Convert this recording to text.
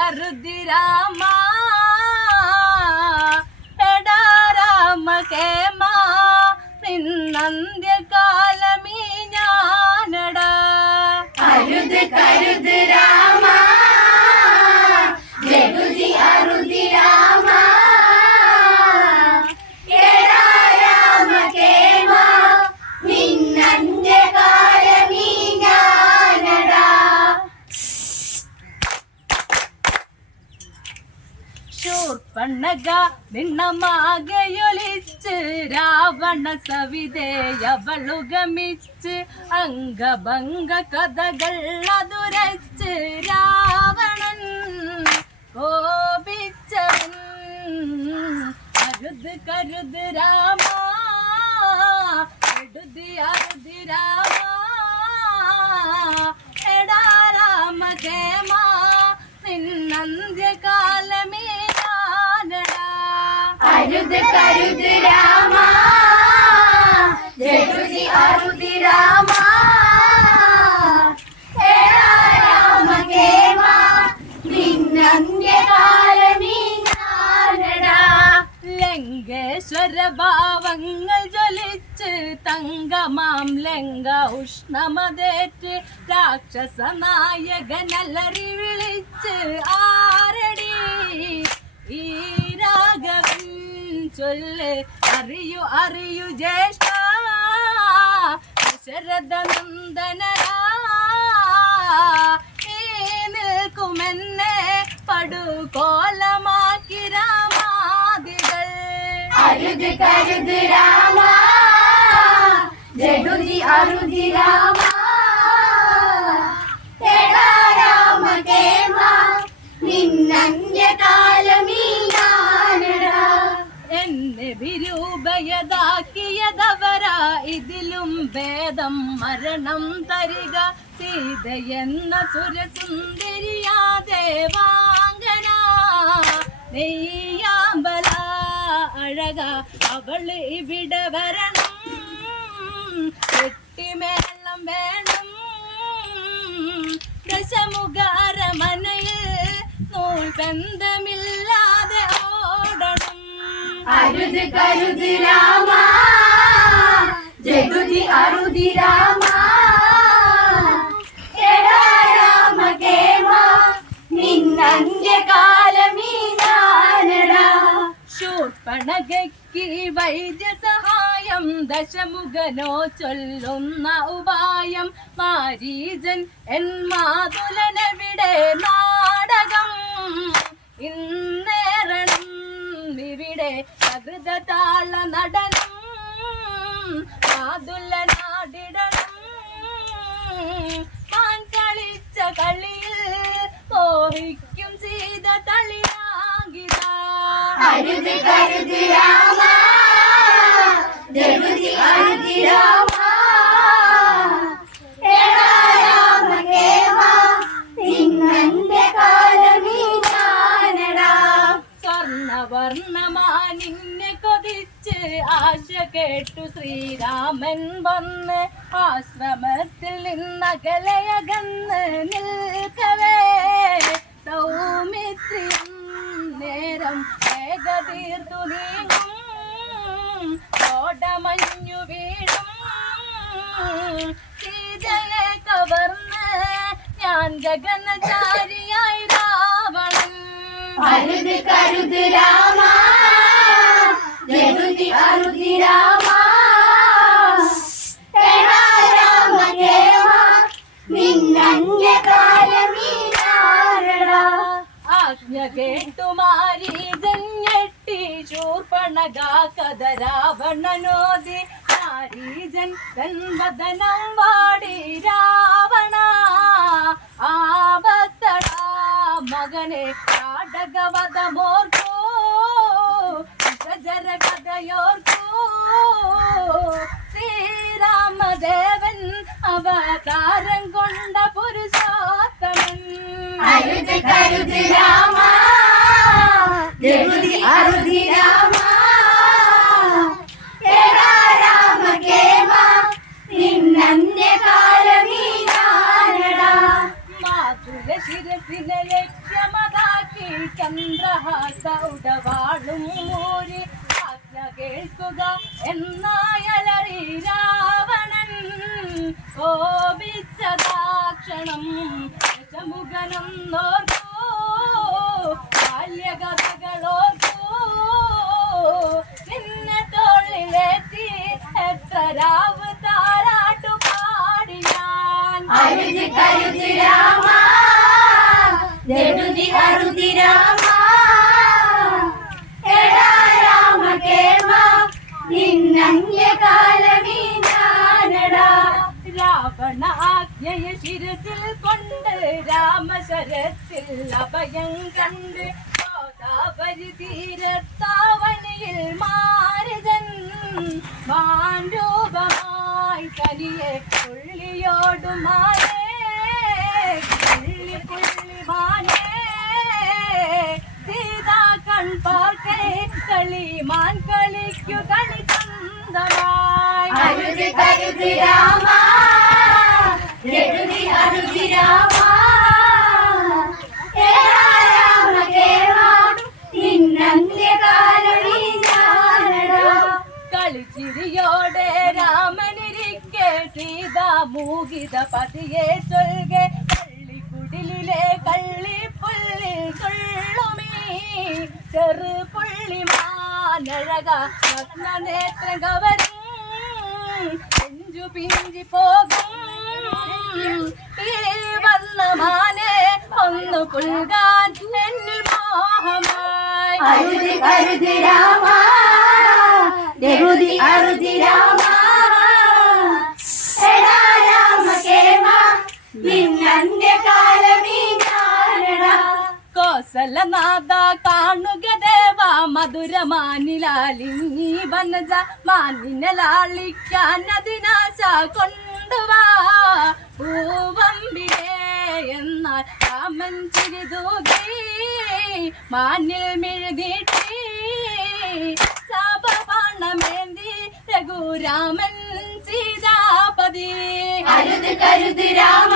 അറുതി രാമ എടാ രാമ കേമ നിന്നന്ത്യകാലമീ ഞാനടാ അരുത് കരുത് രാമ ജഗുതി അരുതി രാമ എടാ രാമ കേമ നിന്നന്ത്യകാലമീ ഞാനടാ. ശൂർപ്പണഖ ഭിന്നമാകയൊലിച്ച് രാവണ സവിതേയവളു ഗമിച്ച് അംഗഭംഗ കഥകൾ അതുരച്ച് രാവണൻ കോപിച്ചവൻ അരുത് കരുത് രാമ എടുതി അരുതി രാമ എടാ രാമ കേമ നിന്നന്ത്യകാലമേ ഞാനടാ. അരുത് കരുത് രാമ ജഗുതി അരുതി രാമ എടാ രാമ കേമ നിന്നന്ത്യകാലമീ ഞാനടാ. ലങ്കേശ്വര ഭാവങ്ങൾ ജ്വലിച്ച് തങ്കമാം ലങ്ക ഉഷ്ണമതേറ്റ് രാക്ഷസ നായകനലറി വിളിച്ച് ആരടി ഈ രാഘവൻ ചൊല്ല് അറിയു അറിയു ജ്യേഷ്ഠ ദശരഥ നന്ദനരാ ഈ നിൽക്കുമെന്നെ പടുകോലമാക്കി രാമാദികൾ. അരുത് കരുത് രാമ ജഗുതി അരുതി രാമ എടാ രാമ കേമ നിന്നന്ത്യകാലമീ ഞാനടാ. എന്നെ വിരൂപയതാക്കിയതവരാ ഇതിലും ഭേദം മരണം തരിക സീതയെന്ന സുരസുന്ദരിയാ ദേവാംഗന നെയ്യാമ്പല അഴക അവള് ഇവിടെ വരണം കെട്ടിമേളം വേണം ദശമുഖാരമനയിൽ നൂൽ ബന്ധമില്ലാതെ ഓടണം. അരുത് കരുത് രാമ ജഗുതി അരുതി രാമ എടാ രാമ കേമ നിന്നന്ത്യകാലമീ ഞാനടാ. ശൂർപ്പണഖയ്ക്ക് വൈദ്യസഹായം ദശമുഖനോ ചൊല്ലുന്ന ഉപായം മാരീജൻ എൻ മാതുലനെവിടെ നാടകം ഇന്നേറണം ഇവിടെ സകൃതതാള നടനം മാതുലനാടിടണം താൻ കളിച്ച കളിയിൽ മോഹിക്കും സീത തളിയാകിത. അരുത് കരുത് രാമ ജഗുതി അരുതി രാമ എടാ രാമ കേമ നിന്നന്ത്യകാലമീ ഞാനടാ. സ്വർണവർണ്ണമാനിന്നെ കൊതിച്ച് ആശ കേട്ടു ശ്രീരാമൻ വന്ന് ആശ്രമത്തിൽ നിന്നകലയകന്ന് നിൽക്കവേ സൗമിത്രിയും നേരം ഏകതീർത്തു നീങ്ങും കോടമഞ്ഞു വീഴും സീതയെ കവർന്ന് ഞാൻ ഗഗനചാരിയായി രാവണൻ. അരുത് കരുത് രാമ ജഗുതി അരുതി രാമ എടാ രാമ കേമ നിന്നന്ത്യകാലമീ ഞാനടാ. ആജ്ഞ കേട്ടു മാരീജൻ ഞെട്ടി ശൂർപ്പണഖ കഥ രാവണനോദി മാരീജൻ തൻവദനം വാടി രാവണ ആപത്തടാ മകനെ കാടകവധമോർക്കൂ ജര കഥയോർക്കൂ ശ്രീരാമദേവൻ അവതാരം കൊണ്ട പുരുഷോത്തമൻ. അരുത് കരുത് രാമ ജഗുതി അരുതി രാമ എടാ രാമ കേമ നിന്നന്ത്യകാലമീ ഞാനടാ. മാതുല ശിരസിനെ ലക്ഷ്യമതാ ചന്ദ്രഹാസ ഉടവാളും മൂരി ആജ്ഞ കേൾക്കുക എന്നായലറി രാവണൻ കോപിച്ചതാക്ഷണം ദശമുഖനൊന്നോർക്കൂ ബാല്യകഥകളോർക്കൂ നിന്നെ തോളിലേറ്റി എത്ര രാവ് താരാട്ടു പാടി ഞാൻ അരുതി കരുതി രാമ ജടുതി അരുതി രാമ എടാ രാമ കേമ നിന്നന്യകാലമീ ഞാനടാ രാവണ ആജ്ഞയെ ശിരസിൽ കൊണ്ട് രാമശരത്തിൽ അഭയം കണ്ട് ഗോദാവരി തീരത്താവണിയിൽ മാരുതൻ മാൻരൂപമായി കനിയെ പുള്ളിയോടുമാനേ പുള്ളി പുള്ളി മാനേ സീതാ കൺപാർക്കേ കളിമാൻ കളിക്കു കളി ചന്തമായി അരുതി കരുതി രാമ ജടുതി അരുതി രാമ എടാ രാമ കേമ നിന്നന്യകാലമീ ഞാനടാ കളിച്ചിരിയോടെ രാമനിരിക്കെ സീതാ മൂകിത പതിയെ ചൊൽകെ പള്ളിക്കുടിലെ കള്ളിപ്പുള്ളിൽ തുള്ളുമീ ചെറു പുള്ളിമാനഴക രത്നനേത്ര കവരും പിഞ്ചു പിഞ്ചി പോകും ഈ വന്നമാനെ ഒന്ന് പുൽകാൻ എന്നിൽ മോഹമായി അരുതി കരുതി രാമ ജടുതി അരുതി രാമ എടാ രാമ കേമ നിന്നന്യകാലമീ ഞാനടാ കോസലനാഥ കാണുക ദേവ മധുരമാനിലാലിങ്ങി വനജ മാനിനെ ലാളിക്കാൻ അതിനാശ കൊണ്ടുവാ പൂവമ്പിലേ എന്നാൽ രാമൻ ചിരിതൂകി മാനിൽ മെഴുകിട്ടി ശാപബാണമേന്തി രഘുരാമൻ സീതാപതി അരുത് കരുത് രാമ